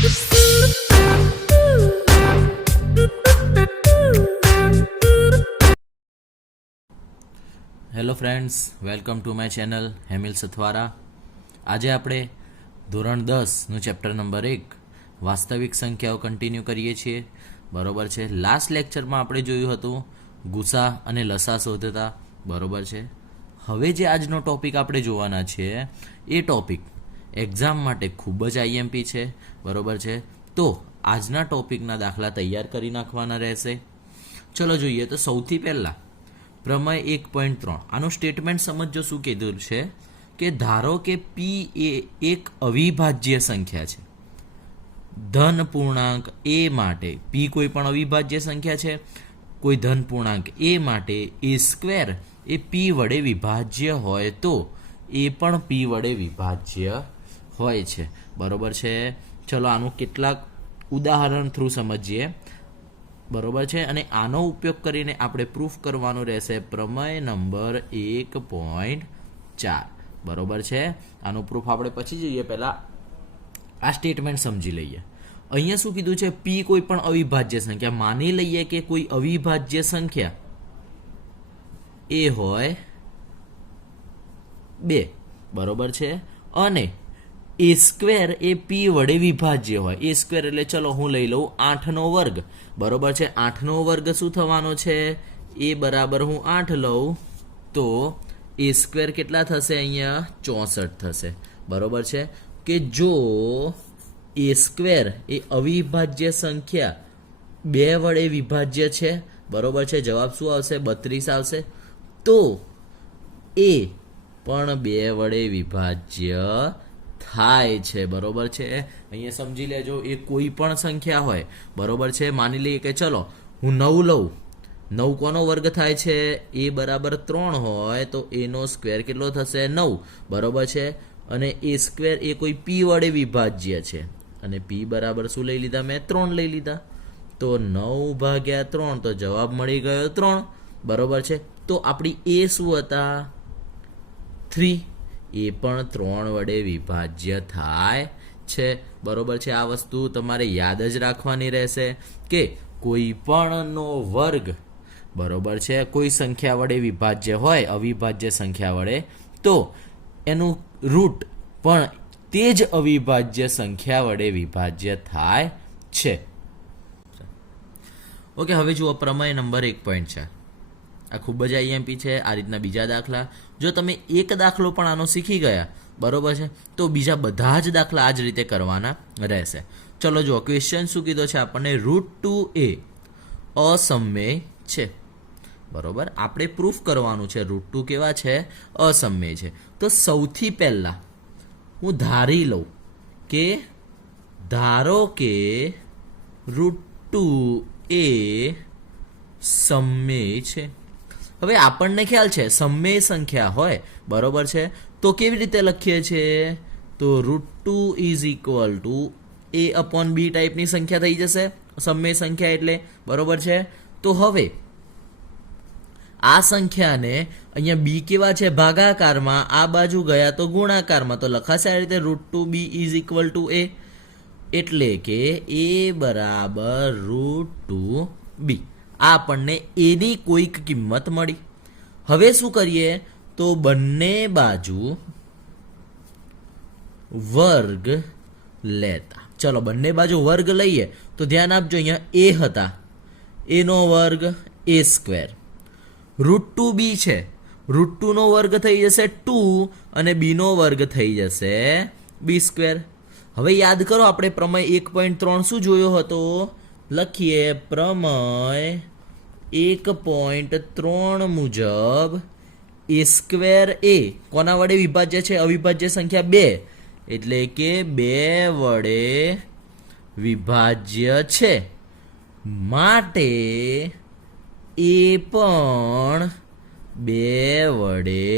Hello friends, welcome to my channel Hemil Sathwara. આજે આપણે ધોરણ 10નું ચેપ્ટર નંબર 1 વાસ્તવિક સંખ્યાઓ કન્ટિન્યુ કરીએ છીએ. બરોબર છે. લાસ્ટ લેક્ચરમાં આપણે જોયું હતું ગુસા અને લસા શોધતા. બરોબર છે. હવે જે આજનો ટોપિક આપણે જોવાના છે એ ટોપિક એક્ઝામ માટે ખૂબ જ આઈએમપી છે. બરોબર છે. તો આજના ટોપિકના દાખલા તૈયાર કરી નાખવાના રહેશે. ચલો જોઈએ. તો સૌથી પહેલાં પ્રમેય 1.3 આનું સ્ટેટમેન્ટ સમજો. શું કીધું છે કે ધારો કે પી એ એક અવિભાજ્ય સંખ્યા છે. ધન પૂર્ણાંક એ માટે પી કોઈ પણ અવિભાજ્ય સંખ્યા છે. કોઈ ધન પૂર્ણાંક એ માટે એ સ્ક્વેર એ પી વડે વિભાજ્ય હોય તો એ પણ પી વડે વિભાજ્ય હોય છે. બરોબર છે. ચલો આનું કેટલાક ઉદાહરણ થ્રુ સમજીએ. બરોબર છે. અને આનો ઉપયોગ કરીને આપણે પ્રૂફ કરવાનું રહેશે પ્રમેય નંબર 1.4. બરોબર છે. આનું પ્રૂફ આપણે પછી જોઈએ. પહેલાં આ સ્ટેટમેન્ટ સમજી લઈએ. અહીંયા શું કીધું છે? પી કોઈ પણ અવિભાજ્ય સંખ્યા. માની લઈએ કે કોઈ અવિભાજ્ય સંખ્યા એ હોય 2. બરોબર છે. અને એ સ્ક્વેર એ પી વડે વિભાજ્ય હોય. એ સ્ક્વેર એટલે ચલો હું લઈ લઉં 8નો વર્ગ. બરોબર છે. 8નો વર્ગ શું થવાનો છે? એ બરાબર હું 8 લઉં તો એ સ્ક્વેર કેટલા થશે? અહીંયા 64 થશે. બરોબર છે. કે જો એ સ્ક્વેર એ અવિભાજ્ય સંખ્યા 2 વડે વિભાજ્ય છે. બરોબર છે. જવાબ શું આવશે? 32 આવશે. તો એ પણ 2 વડે વિભાજ્ય થાય છે. બરોબર છે. અહીંયા સમજી લેજો. એ કોઈ પણ સંખ્યા હોય. બરોબર છે. માની લઈએ કે ચલો હું 9 લઉં. 9 કોનો વર્ગ થાય છે? એ બરાબર 3 હોય તો એનો સ્ક્વેર કેટલો થશે? 9. બરોબર છે. અને એ સ્ક્વેર એ કોઈ પી વડે વિભાજ્ય છે. અને પી બરાબર શું લઈ લીધા? મેં 3 લઈ લીધા. તો 9/3 તો જવાબ મળી ગયો 3. બરોબર છે. તો આપણી એ શું હતા? 3. એ પણ 3 વડે વિભાજ્ય થાય છે. બરોબર છે. આ વસ્તુ તમારે યાદ જ રાખવાની રહેશે કે કોઈ પણનો વર્ગ બરોબર છે કોઈ સંખ્યા વડે વિભાજ્ય હોય અવિભાજ્ય સંખ્યા વડે તો એનું રૂટ પણ તે જ અવિભાજ્ય સંખ્યા વડે વિભાજ્ય થાય છે. ઓકે. હવે જુઓ પ્રમેય નંબર 1.4. આ ખૂબ જ આઈએમપી છે. આ રીતના બીજા દાખલા. જો તમે એક દાખલો પણ આનો શીખી ગયા બરોબર છે તો બીજા બધા જ દાખલા આ જ રીતે કરવાના રહેશે. ચલો જુઓ ક્વેશ્ચન શું કીધો છે આપણને? √2a અસમમેય છે. બરોબર. આપણે પ્રૂફ કરવાનું છે √2 કેવા છે? અસમમેય છે. તો સૌથી પહેલા હું ધારી લઉં કે ધારો કે √2a સમમેય છે. હવે આપણને ખ્યાલ છે સમમેય સંખ્યા હોય બરોબર છે તો કેવી રીતે લખીએ છીએ? તો √2 = a/b ટાઈપની સંખ્યા થઈ જશે સમમેય સંખ્યા એટલે. બરોબર છે. તો હવે આ સંખ્યાને અહીંયા બી કેવા છે? ભાગાકારમાં. આ બાજુ ગયા તો ગુણાકારમાં. તો લખાશે આ રીતે √2b = a. એટલે કે a બરાબર √2b. આ આપણને એની કોઈક કિંમત મળી. હવે શું કરીએ? તો બંને બાજુ વર્ગ લેતા. ચલો બંને બાજુ વર્ગ લઈએ તો ધ્યાન આપજો અહીંયા એ હતા એનો વર્ગ a². √2b છે. √2 નો વર્ગ થઈ જશે 2 અને b નો વર્ગ થઈ જશે b². હવે યાદ કરો આપણે પ્રમેય 1.3 શું જોયો હતો? લખીએ પ્રમેય 1.3 મુજબ a² એ કોના વડે વિભાજ્ય છે? અવિભાજ્ય સંખ્યા 2 એટલે કે 2 વડે વિભાજ્ય છે. માટે એ પણ 2 વડે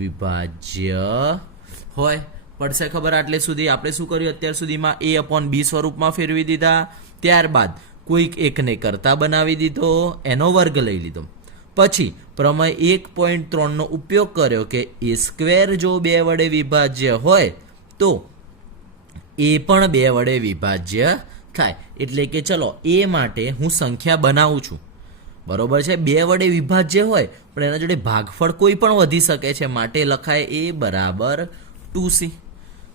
વિભાજ્ય હોય. પડશે ખબર? આટલે સુધી આપણે શું કર્યું? અત્યાર સુધીમાં a/b સ્વરૂપમાં ફેરવી દીધા. ત્યારબાદ કોઈક એકને કરતા બનાવી દીધો, એનો વર્ગ લઈ લીધો. પછી પ્રમેય 1.3 નો ઉપયોગ કર્યો કે a² જો 2 વડે વિભાજ્ય હોય તો એ પણ 2 વડે વિભાજ્ય થાય. એટલે કે ચલો એ માટે હું સંખ્યા બનાવું છું, બરોબર છે. 2 વડે વિભાજ્ય હોય પણ એના જોડે ભાગફળ કોઈ પણ વધી શકે છે, માટે લખાય a બરાબર 2c,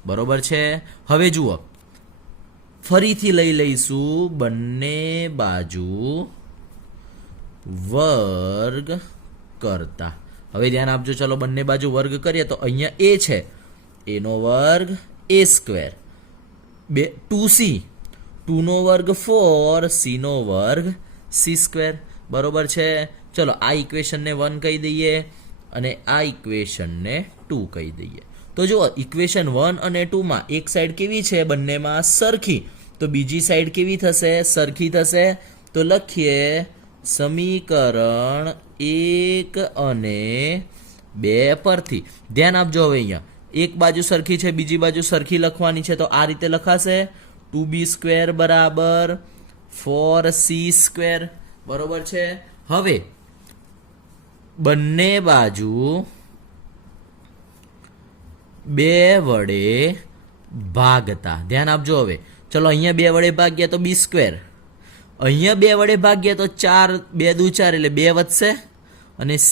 બરોબર છે. હવે જુઓ, ફરીથી લઈ લઈશું બંને બાજુ વર્ગ કરતા. હવે ધ્યાન આપજો, ચલો બંને બાજુ વર્ગ કરીએ તો અહીંયા a છે, a નો વર્ગ a સ્ક્વેર, 2c, 2 નો વર્ગ 4, c નો વર્ગ c સ્ક્વેર, બરોબર છે. ચલો આ ઇક્વેશનને 1 કહી દઈએ અને આ ઇક્વેશનને 2 કહી દઈએ. તો જુઓ, ઇક્વેશન 1 અને 2 માં એક સાઈડ કેવી છે, બંનેમાં સરખી, તો બીજી સાઈડ કેવી થશે, સરખી થશે. તો લખીએ સમીકરણ 1 અને 2 પરથી. ધ્યાન આપજો, હવે અહીંયા એક બાજુ સરખી છે, બીજી બાજુ સરખી લખવાની છે, તો આ રીતે લખાશે 2b² બરાબર 4c², બરોબર છે. હવે બંને બાજુ 2 વડે ભાગતા. ધ્યાન આપજો, હવે ચલો અહીંયા 2 વડે ભાગ્યા તો b², અહીંયા 2 વડે ભાગ્યા તો 4, 2 દુ 4 એટલે 2 વધશે અને c²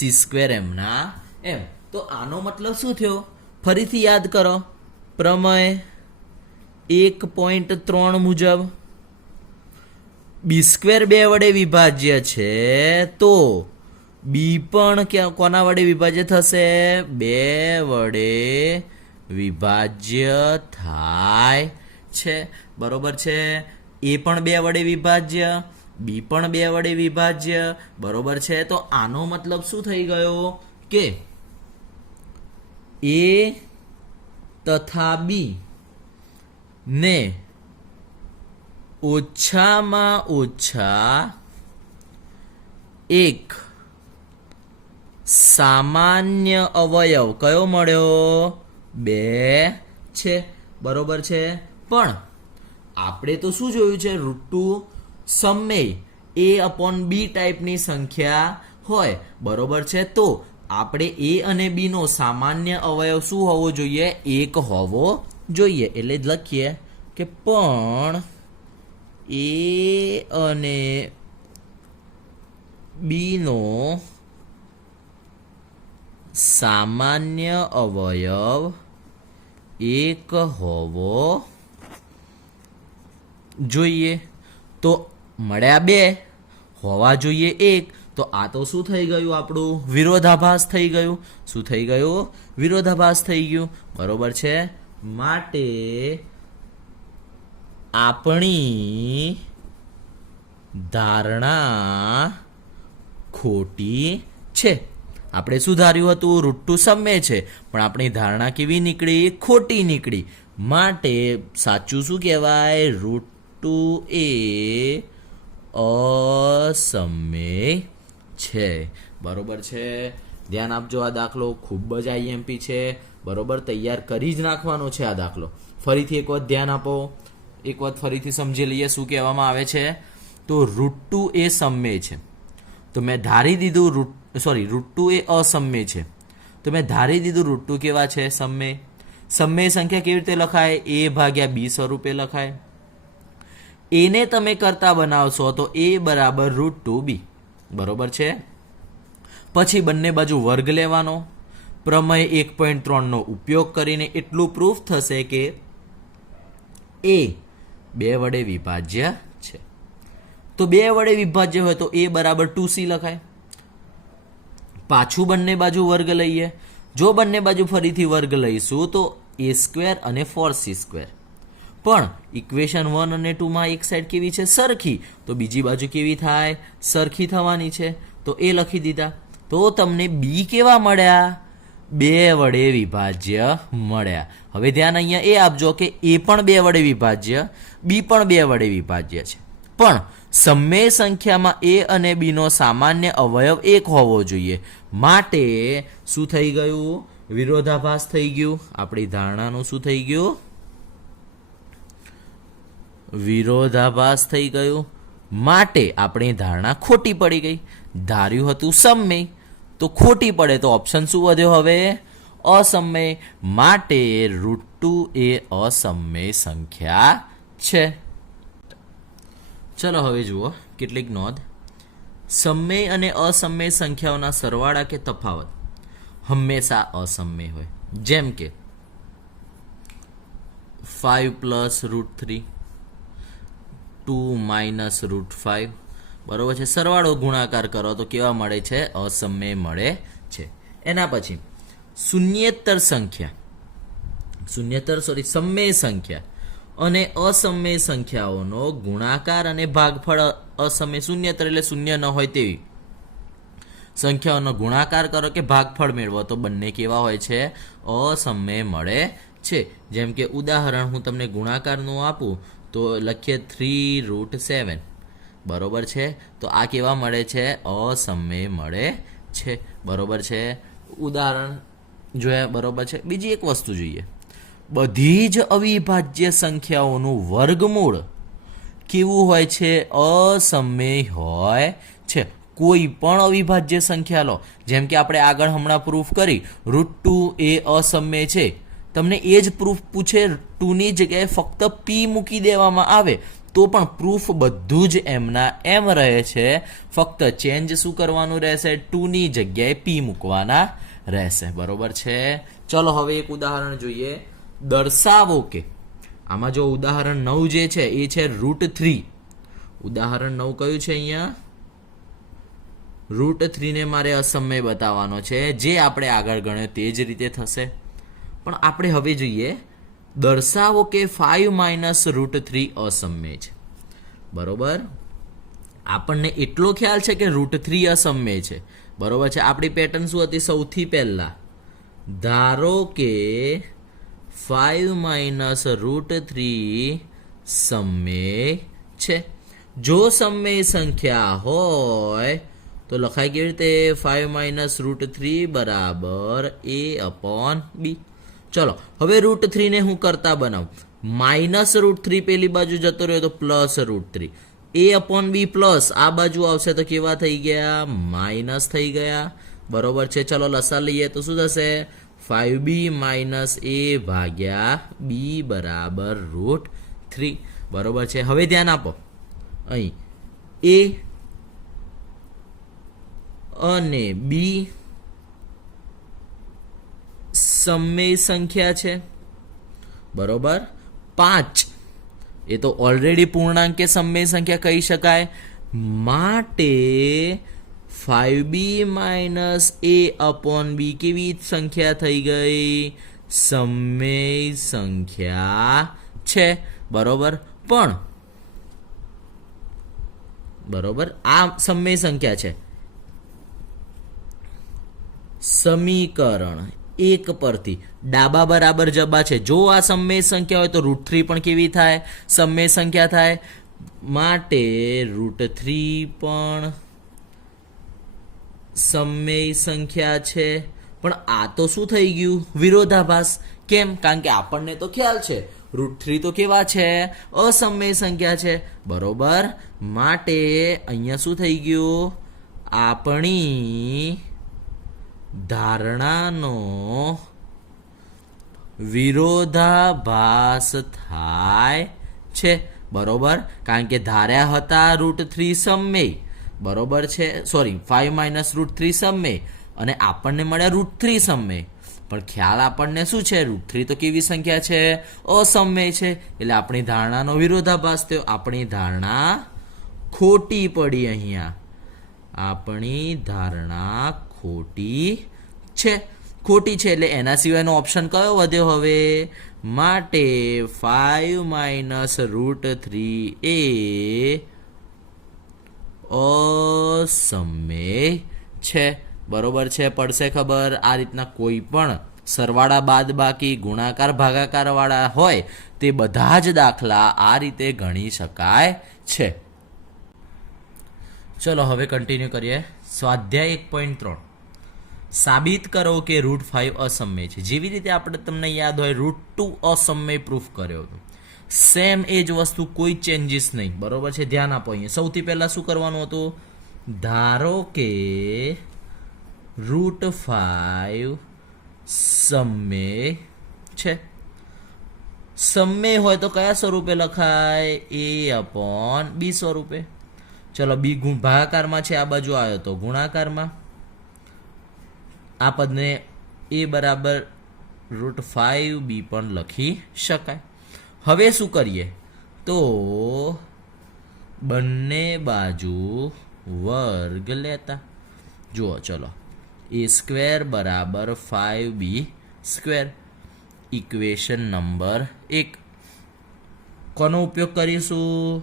એમના એમ. તો આનો મતલબ શું થયો, ફરીથી યાદ કરો પ્રમેય 1.3 મુજબ b² 2 વડે વિભાજ્ય છે, તો b પણ કોના વડે વિભાજ્ય થશે, 2 વડે વિભાજ્ય થાય છે, બરોબર છે. a પણ 2 વડે વિભાજ્ય, b પણ 2 વડે વિભાજ્ય, બરોબર છે. તો આનો મતલબ શું થઈ ગયો કે a તથા b ને ઓછામાં ઓછા એક સામાન્ય અવયવ કયો મળ્યો, 2 છે, બરોબર છે. પણ આપણે તો શું જોયું છે, √2 સમમેય a/b ટાઈપની સંખ્યા હોય, બરોબર છે. તો આપણે a અને b નો સામાન્ય અવયવ શું હોવો જોઈએ, 1 હોવો જોઈએ. એટલે જ લખીએ કે પણ a અને b નો સામાન્ય અવયવ 1 હોવો જોઈએ. તો મળ્યા 2, હોવા જોઈએ 1, તો આ તો શું થઈ ગયું, આપણું વિરોધાભાસ થઈ ગયું. શું થઈ ગયું, વિરોધાભાસ થઈ ગયું, બરોબર છે. માટે આપણી ધારણા ખોટી છે. આપણે શું ધાર્યું હતું, √2 સમમેય છે, પણ આપણી ધારણા કેવી નીકળી, ખોટી નીકળી. માટે સાચું શું કહેવાય, √2 એ અસમમેય છે, બરોબર છે. ધ્યાન આપજો, આ દાખલો ખૂબ જ IMP છે, બરોબર. તૈયાર કરી જ નાખવાનો છે આ દાખલો. ફરીથી એક વખત ધ્યાન આપો, એક વખત ફરીથી સમજી લઈએ શું કહેવામાં આવે છે. તો √2 એ સમમેય છે, તો મેં ધારી દીધું √2 એ અસમમેય છે, તો મેં ધારી દીધું √2 કેવા છે, સમમેય. સમમેય સંખ્યા કેવી રીતે લખાય, a/b સ્વરૂપે લખાય. એને તમે કરતા બનાવશો તો a બરાબર √2b, બરોબર છે. પછી બંને બાજુ વર્ગ લેવાનો, પ્રમેય 1.3 નો ઉપયોગ કરીને એટલું પ્રૂફ થશે કે a 2 વડે વિભાજ્ય છે. તો 2 વડે વિભાજ્ય હોય તો a બરાબર 2c લખાય. પાછું બંને બાજુ વર્ગ લઈએ. જો બંને બાજુ ફરીથી વર્ગ લઈશું તો a² અને 4c². પણ ઇક્વેશન 1 અને 2 માં એક સાઈડ કેવી છે, સરખી, તો બીજી બાજુ કેવી થાય, સરખી થવાની છે, તો એ લખી દીધા. તો તમને b કેવા મળ્યા, 2 વડે વિભાજ્ય મળ્યા. હવે ધ્યાન અહીંયા એ આપજો કે a પણ 2 વડે વિભાજ્ય, b પણ 2 વડે વિભાજ્ય છે, પણ સમમેય સંખ્યામાં a અને b નો સામાન્ય અવયવ 1 હોવો જોઈએ. માટે શું થઈ ગયું, વિરોધાભાસ થઈ ગયું. આપણી ધારણાનું શું થઈ ગયું, વિરોધાભાસ થઈ ગયું. માટે આપણી ધારણા ખોટી પડી ગઈ. ધાર્યું હતું સમમેય, તો ખોટી પડે, તો ઓપ્શન શું વધ્યો, હવે અસમય, માટે √2 એ અસમય સંખ્યા છે. ચલો હવે જુઓ કેટલીક નોંધ. સમય અને અસમય સંખ્યાઓના સરવાળા કે તફાવત હંમેશા અસમય હોય. જેમ કે 5 + √3, 2 - √5, બરોબર છે. સરવાળો ગુણાકાર કરો તો કેવા મળે છે? અસમય મળે છે. એના પછી સમય સંખ્યા અને અસમય સંખ્યાઓનો ગુણાકાર અને ભાગફળ અસમય. શૂન્યેતર એટલે શૂન્ય ન હોય તેવી સંખ્યાઓનો ગુણાકાર કરો કે ભાગફળ મેળવો તો બંને કેવા હોય છે? અસમય મળે છે. જેમ કે ઉદાહરણ હું તમને ગુણાકારનું આપું તો લખીએ 3√7, બરોબર છે. તો આ કેવા મળે છે? અસમય મળે છે, બરોબર છે. ઉદાહરણ જોયા, બરોબર છે. બીજી એક વસ્તુ જોઈએ. બધી જ અવિભાજ્ય સંખ્યાઓનું વર્ગમૂળ કેવું હોય છે? અસમય હોય છે. કોઈ પણ અવિભાજ્ય સંખ્યા લો, જેમ કે આપણે આગળ હમણાં પ્રૂફ કરી √2 એ અસમય છે. તમને એ જ પ્રૂફ પૂછે, 2 ની જગ્યાએ ફક્ત p મૂકી દેવામાં આવે તો પણ પ્રૂફ બધું જ એમના એમ રહે છે. ફક્ત ચેન્જ શું કરવાનું રહેશે? 2 ની જગ્યાએ p મૂકવાના રહેશે, બરોબર છે. ચલો હવે એક ઉદાહરણ જોઈએ. દર્શાવો કે આમાં જો ઉદાહરણ 9 જે છે એ છે √3. ઉદાહરણ 9 કયું છે? અહીંયા √3 ને મારે અસમય બતાવવાનો છે. જે આપણે આગળ ગણ્યો તે જ રીતે થશે. પણ આપણે હવે જોઈએ, દર્શાવો કે 5 - √3 અસમય છે, બરોબર. આપણને એટલો ખ્યાલ છે કે √3 અસમય છે, બરોબર છે. આપણી પેટર્ન શું હતી? સૌથી પહેલા ધારો કે 5 - √3 સમય છે. જો સમય સંખ્યા હોય તો લખાય કેવી રીતે? 5 - √3 બરાબર a/b. ચલો હવે √3 ને હું કરતા બનાવું. -√3 પેલી બાજુ જતો રહ્યો તો +√3, a/b પ્લસ આ બાજુ આવશે તો કેવા થઈ ગયા? માઇનસ થઈ ગયા, બરોબર છે. ચલો લસા લઈએ તો શું થશે? 5b - a/b બરાબર √3, બરોબર છે. હવે ધ્યાન આપો, અહીં a અને b સમય સંખ્યા છે, બરોબર. 5 એ તો ઓલરેડી પૂર્ણાંક કે સમય સંખ્યા કહી શકાય. માટે 5b - a/b કેવી સંખ્યા થઈ ગઈ? સમય સંખ્યા છે, બરોબર. પણ બરોબર આ સમય સંખ્યા છે. સમીકરણ 1 પરથી ડાબા બરાબર જબા છે. જો આ સમય સંખ્યા હોય તો √3 પણ કેવી થાય? સમય સંખ્યા થાય. માટે √3 પણ સમય સંખ્યા છે. પણ આ તો શું થઈ ગયું? વિરોધાભાસ. કેમ? કારણ કે આપણને તો ખ્યાલ છે √3 તો કેવા છે? અસમય સંખ્યા છે, બરોબર. માટે અહીંયા શું થઈ ગયું? આપણી ધારણાનો વિરોધાભાસ થાય છે, બરોબર. કારણ કે ધાર્યા હતા √3 સમય, બરોબર છે. સોરી, 5 - √3 સમય અને આપણને મળ્યા √3 સમય. પણ ખ્યાલ આપણને શું છે? √3 તો કેવી સંખ્યા છે? અસમય છે. એટલે આપણી ધારણાનો વિરોધાભાસ થયો. આપણી ધારણા ખોટી પડી. અહીંયા આપણી ધારણા ખોટી છે. ખોટી છે એટલે એના સિવાયનો ઓપ્શન કયો વધ્યો હવે? માટે 5 - √3 એ અસમય છે, બરોબર છે. પડશે ખબર? આ રીતના કોઈ પણ સરવાળા બાદબાકી ગુણાકાર ભાગાકાર વાળા હોય તે બધા જ દાખલા આ રીતે ગણી શકાય છે. ચલો હવે કન્ટિન્યુ કરીએ. સ્વાધ્યાય 1.3 સાબિત કરો કે √5 અસમય છે. જેવી રીતે આપણે તમને યાદ હોય √2 અસમય પ્રૂફ કર્યો હતો, સેમ એ જ વસ્તુ, કોઈ ચેન્જીસ નહીં, બરોબર છે. ધ્યાન આપો. અહીંયા સૌથી પહેલા શું કરવાનું હતું? ધારો કે √5 સમમેય છે. સમમેય હોય તો કયા સ્વરૂપે લખાય? a અપોન b સ્વરૂપે. ચલો બી ભાગાકારમાં છે, આ બાજુ આવ્યો તો ગુણાકારમાં. આ પદને a બરાબર √5b પણ લખી શકાય. હવે શું કરીએ તો બંને બાજુ વર્ગ લેતા. જુઓ ચલો a² બરાબર 5b². Equation number 1. કોનો ઉપયોગ કરીશું?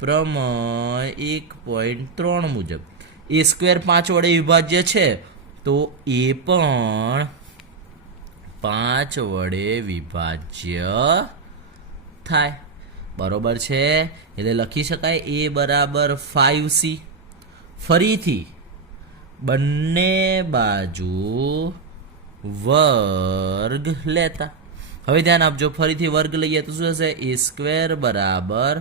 પ્રમેય 1.3 મુજબ. a² 5 વડે વિભાજ્ય છે તો એ પણ 5 વડે વિભાજ્ય થાય. બરોબર છે, એટલે લખી શકાય a બરાબર 5c. ફરીથી બંને બાજુ વર્ગ લેતા. હવે ધ્યાન આપજો, ફરીથી વર્ગ લઈએ તો શું હશે? a² બરાબર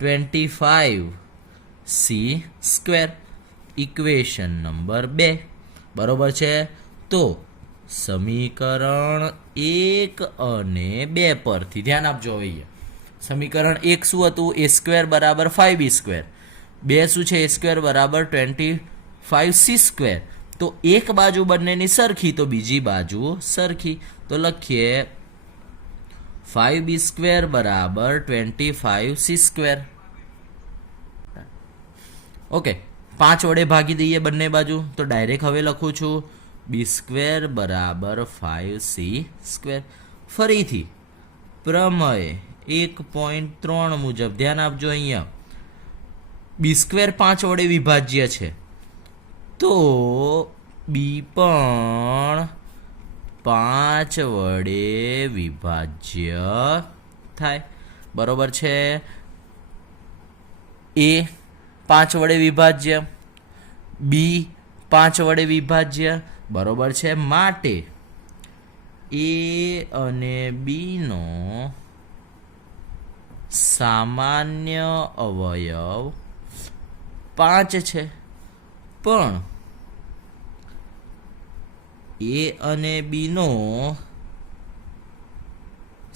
25c². Equation number 2. બરોબર છે, તો સમીકરણ 1 અને 2 પરથી ધ્યાન આપજો. હવે સમીકરણ 1 શું હતું? a² બરાબર 5b². 2 શું છે? a² બરાબર 25c². તો એક બાજુ બંનેની સરખી તો બીજી બાજુ સરખી. તો લખીએ 5b² બરાબર 25c². ઓકે, 5 વડે ભાગી દઈએ બંને બાજુ તો ડાયરેક્ટ હવે લખું છું b² બરાબર 5c². ફરીથી પ્રમેય 1.3 મુજબ ધ્યાન આપજો. અહીંયા b² 5 વડે વિભાજ્ય છે તો બી પણ 5 વડે વિભાજ્ય થાય. બરોબર છે, એ 5 વડે વિભાજ્ય, બી 5 વડે વિભાજ્ય. બરોબર છે, માટે એ અને બી નો સામાન્ય અવયવ 5 છે. પણ એ અને બી નો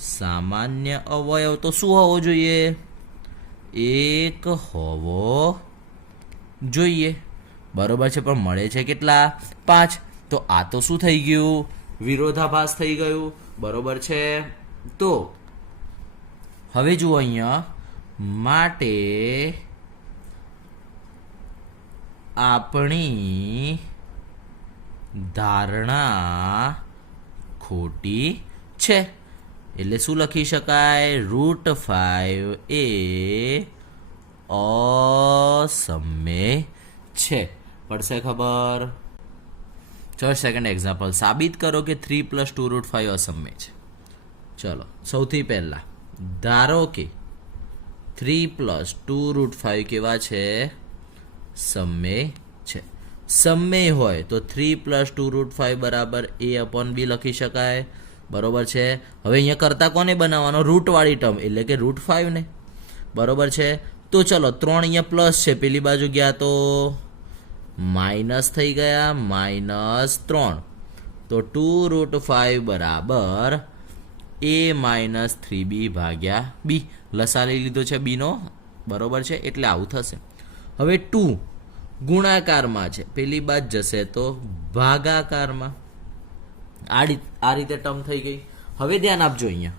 સામાન્ય અવયવ તો શું હોવો જોઈએ? 1 હોવો જોઈએ. બરોબર છે, પણ મળે છે કેટલા? 5. તો આ તો શું થઈ ગયું? વિરોધાભાસ થઈ ગયું. બરોબર છે, તો હવે જુઓ અહીંયા, માટે આપણી ધારણા ખોટી છે. એટલે શું લખી શકાય? √5 એ અસમમેય છે. પડશે ખબર? ચલો સેકન્ડ એક્ઝામ્પલ. સાબિત કરો કે 3 + 2 √5 અસમમેય છે. ચલો સૌથી પહેલા ધારો કે 3 + 2 √5 કેવા છે? સમમેય છે. સમમેય હોય તો 3 + 2 √5 બરાબર a/b લખી શકાય. બરોબર છે, હવે અહીંયા કરતા કોને બનાવવાનો? રૂટવાળી ટર્મ એટલે કે √5 ને. બરોબર છે, તો ચલો 3 અહીંયા પ્લસ છે, પેલી બાજુ ગયા તો માઇનસ થઈ ગયા, -3. તો 2 √5 બરાબર a - 3b ભાગ્યા b. લસા લઈ લીધો છે b નો. બરોબર છે, એટલે આવું થશે. હવે 2 ગુણાકારમાં છે, પેલી બાદ જશે તો ભાગાકારમાં. આ રીતે ટર્મ થઈ ગઈ. હવે ધ્યાન આપજો, અહીંયા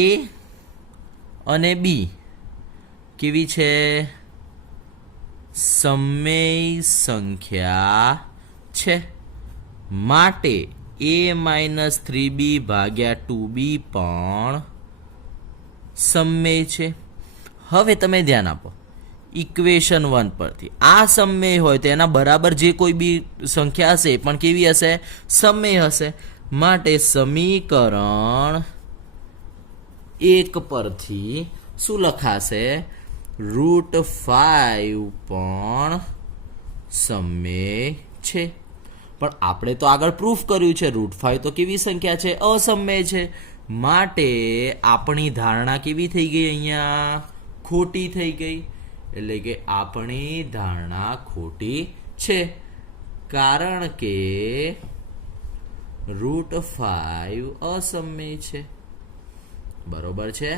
a અને b કેવી છે? સમમેય સંખ્યા છે. માટે a - 3b ભાગ્યા 2b પણ સમમેય છે. હવે તમે ધ્યાન આપો ઇક્વેશન 1 પરથી, આ સમમેય હોય તો એના બરાબર જે કોઈ બી સંખ્યા હશે પણ કેવી હશે? સમમેય હશે. માટે સમીકરણ 1 પરથી શું લખાશે? √5 પણ સમમેય છે. પણ આપણે તો આગળ પ્રૂફ કર્યું છે √5 તો કેવી સંખ્યા છે? અસમમેય છે. માટે આપણી ધારણા કેવી થઈ ગઈ? અહીંયા ખોટી થઈ ગઈ. એટલે કે આપણી ધારણા ખોટી છે, કારણ કે √5 અસમય છે. બરોબર છે.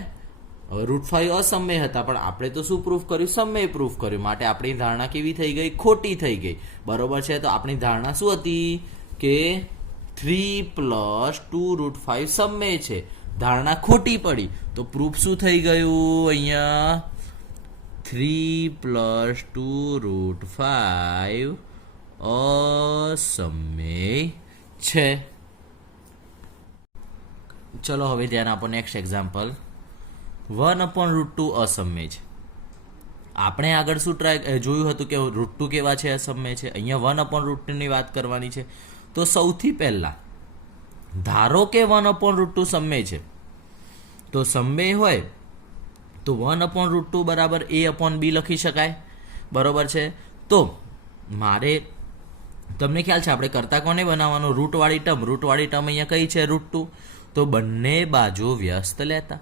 હવે √5 અસમય હતા, પણ આપણે તો શું પ્રૂફ કર્યું? સમય પ્રૂફ કર્યું. માટે આપણી ધારણા કેવી થઈ ગઈ? ખોટી થઈ ગઈ. બરોબર છે. તો આપણી ધારણા શું હતી કે 3 + 2 √5 સમય છે. ધારણા ખોટી પડી. તો પ્રૂફ શું થઈ ગયું અહીંયા? 3 + 2 √5 અસમય છે. ચલો હવે ધ્યાન આપો. નેક્સ્ટ એક્ઝામ્પલ, 1/√2 અસમય છે. આપણે આગળ શું જોયું હતું કે √2 કેવા છે? અસમય છે. અહીંયા 1/√2 ની વાત કરવાની છે. તો સૌથી પહેલા ધારો કે 1/√2 સમય છે. તો સમય હોય તો 1/√2 બરાબર a/b લખી શકાય. બરોબર છે. તો મારે તમને ખ્યાલ છે આપણે કરતા કોને બનાવવાનું? રૂટવાળી ટર્મ અહીંયા કઈ છે? √2. તો બંને બાજુ વ્યસ્ત લેતા.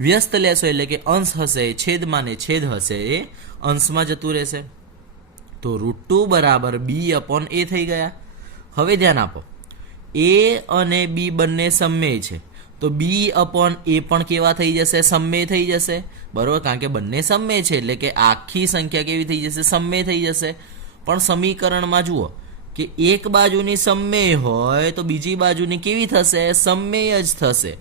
વ્યસ્ત લેશો એટલે કે અંશ હશે છેદમાં ને છેદ હશે એ અંશમાં જતું રહેશે. તો √2 બરાબર b/a થઈ ગયા. હવે ધ્યાન આપો, a અને b બંને સમય છે. તો b/a પણ કેવા થઈ જશે? સમય થઈ જશે. બરોબર, કારણ કે બંને સમય છે એટલે કે આખી સંખ્યા કેવી થઈ જશે? સમય થઈ જશે. પણ સમીકરણમાં જુઓ કે એક બાજુની સમય હોય તો બીજી બાજુની કેવી થશે? સમય જ થશે.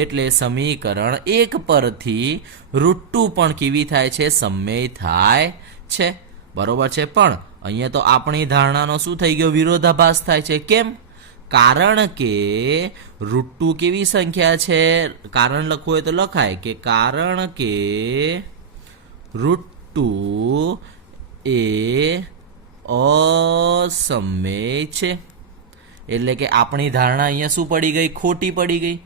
એટલે સમીકરણ 1 પરથી √2 પણ કેવી થાય છે? સમય થાય છે. બરોબર છે. પણ અહીંયા તો આપણી ધારણાનો શું થઈ ગયો? વિરોધાભાસ થાય છે. કેમ? કારણ કે √2 કેવી સંખ્યા છે? કારણ લખવું હોય તો લખાય કે કારણ કે √2 એ અસમય છે. એટલે કે આપણી ધારણા અહીંયા શું પડી ગઈ? ખોટી પડી ગઈ.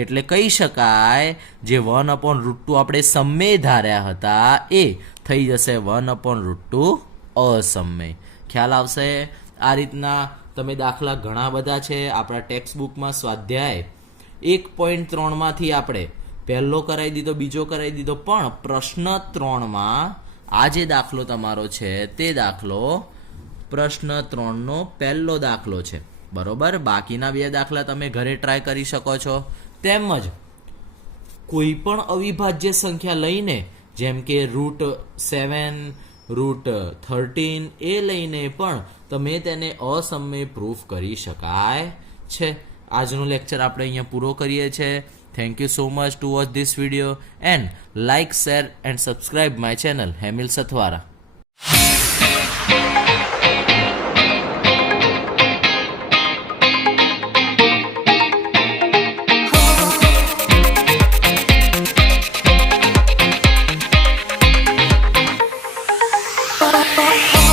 એટલે કહી શકાય જે 1/√2 આપણે સમય ધાર્યા હતા એ થઈ જશે 1/√2 અસમય. ખ્યાલ આવશે? આ રીતના તમે દાખલા ઘણા બધા છે આપણા ટેક્સ્ટ બુકમાં. સ્વાધ્યાય 1.3 માંથી આપણે પહેલો કરાવી દીધો, બીજો કરાવી દીધો, પણ પ્રશ્ન 3માં આ જે દાખલો તમારો છે તે દાખલો પ્રશ્ન 3નો પહેલો દાખલો છે. બરોબર, બાકીના 2 દાખલા તમે ઘરે ટ્રાય કરી શકો છો. તેમજ કોઈ પણ અવિભાજ્ય સંખ્યા લઈને, જેમ કે √7 √13 એ લઈને પણ તમે તેને અસમય પ્રૂફ કરી શકાય છે. આજનો લેક્ચર આપણે અહીંયા પૂરો કરીએ છીએ. Thank you so much two watch this video and like, share and subscribe my channel Hemil Sathwara. Bye.